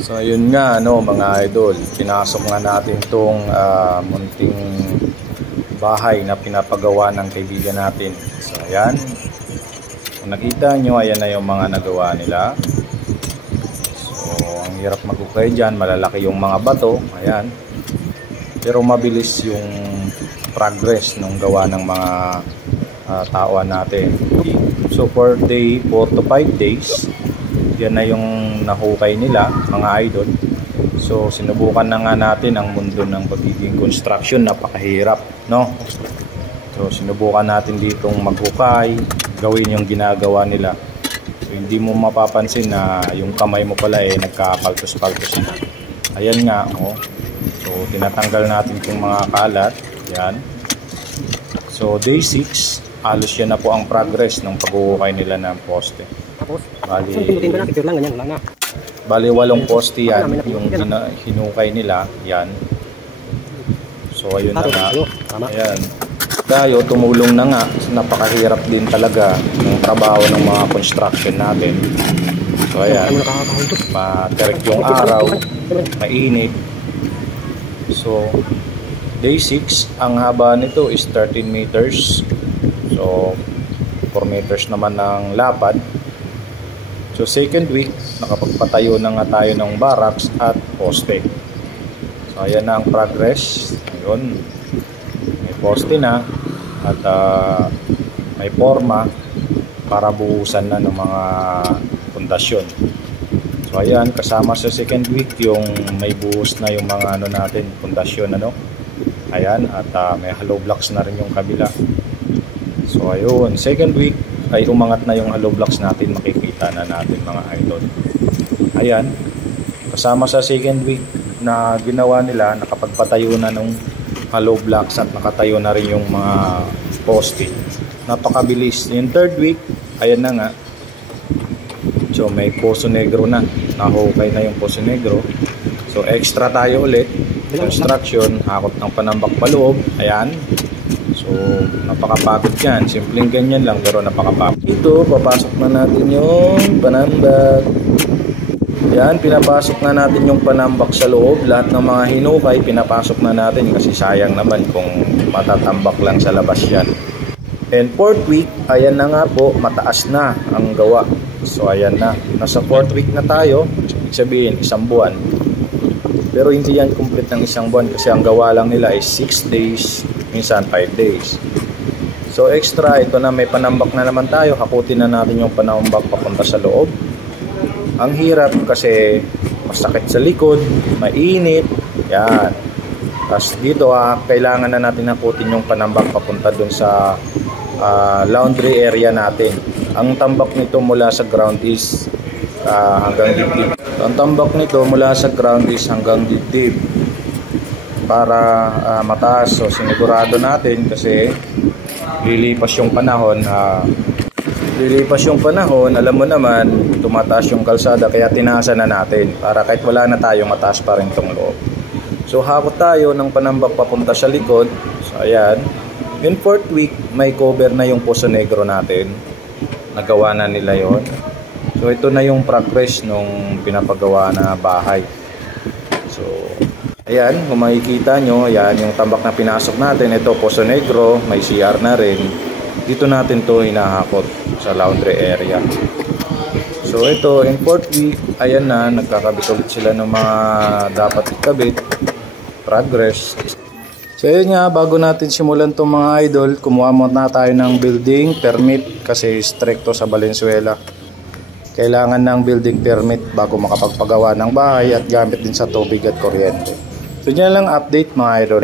So ayun nga mga idol, pinasok nga natin tong munting bahay na pinapagawa ng kaibigan natin. So ayan, kung nakita nyo, ayan na yung mga nagawa nila. So ang hirap magukay dyan, malalaki yung mga bato, ayan. Pero mabilis yung progress ng gawa ng mga tauhan natin. So for day 4 to 5 days, yan na yung nahukay nila mga idol. So sinubukan na nga natin ang mundo ng pagiging construction, napakahirap, no? So sinubukan natin ditong maghukay, gawin yung ginagawa nila. So hindi mo mapapansin na yung kamay mo pala nagkapaltos-paltos na. Ayan nga, oh. So tinatanggal natin yung mga kalat, yan. So day 6, halos yan na po ang progress ng paghuhukay nila ng poste. Bali 8 poste yan yung hinukay nila, yan. So ayun na nga, ayan. Tayo tumulong na nga, napakahirap din talaga ng trabaho ng mga construction natin. So ayan, matirik yung araw, mainit. So day 6, ang haba nito is 13 meters. So 4 meters naman ng lapad. So second week, nakapagpatayo na nga tayo ng barracks at poste. So ayan na ang progress. Ayun, may poste na at may forma para buhusan na ng mga pundasyon. So ayan, kasama sa second week yung may buhos na yung mga natin, pundasyon ayan, at may hollow blocks na rin yung kabila. So ayun, second week ay umangat na yung hollow blocks natin, makikita na natin mga idol. Ayan, kasama sa second week na ginawa nila, nakapagpatayo na ng hollow blocks at nakatayo na rin yung mga poste. Napakabilis. Yung third week, ayan na nga. So may Poso Negro na, nahukay na yung Poso Negro. So extra tayo ulit, construction, hakot ng panambak paloob, ayan. So napakapagod yan, simpleng ganyan lang pero napakapagod. Ito, papasok na natin yung panambak. Yan, pinapasok na natin yung panambak sa loob. Lahat ng mga hinukay pinapasok na natin kasi sayang naman kung matatambak lang sa labas yan. And fourth week, ayan na nga po, mataas na ang gawa. So ayan na, nasa fourth week na tayo, ibig sabihin isang buwan. Pero hindi yan complete ng isang buwan kasi ang gawa lang nila is 6 days, minsan 5 days. So extra, ito na, may panambak na naman tayo. Hakutin na natin yung panambak papunta sa loob. Ang hirap kasi masakit sa likod, mainit, yan. Tapos dito kailangan na natin hakutin yung panambak papunta dun sa laundry area natin. Ang tambak nito mula sa ground is hanggang dibdib. Ang tambak nito mula sa ground is hanggang dibdib para mataas. So sinigurado natin kasi lilipas yung panahon, alam mo naman, tumataas yung kalsada, kaya tinaasan na natin para kahit wala na tayo, mataas pa rin tong loob. So hakot tayo ng panambak papunta sa likod. So ayan, in fourth week, may cover na yung Poso Negro natin. Nagawa na nila yon. So ito na yung progress nung pinapagawa na bahay. So ayan, kung makikita nyo, ayan yung tambak na pinasok natin. Ito Poso Negro, may CR na rin. Dito natin to hinahakot sa laundry area. So ito, in fourth week, ayan na, nagkakabit ulit sila ng mga dapat ikabit. Progress. So yun nga, bago natin simulan itong mga idol, kumuha muna tayo ng building permit kasi stricto sa Valenzuela. Kailangan ng building permit bago makapagpagawa ng bahay at gamit din sa tubig at kuryente. So dyan lang update mga idol.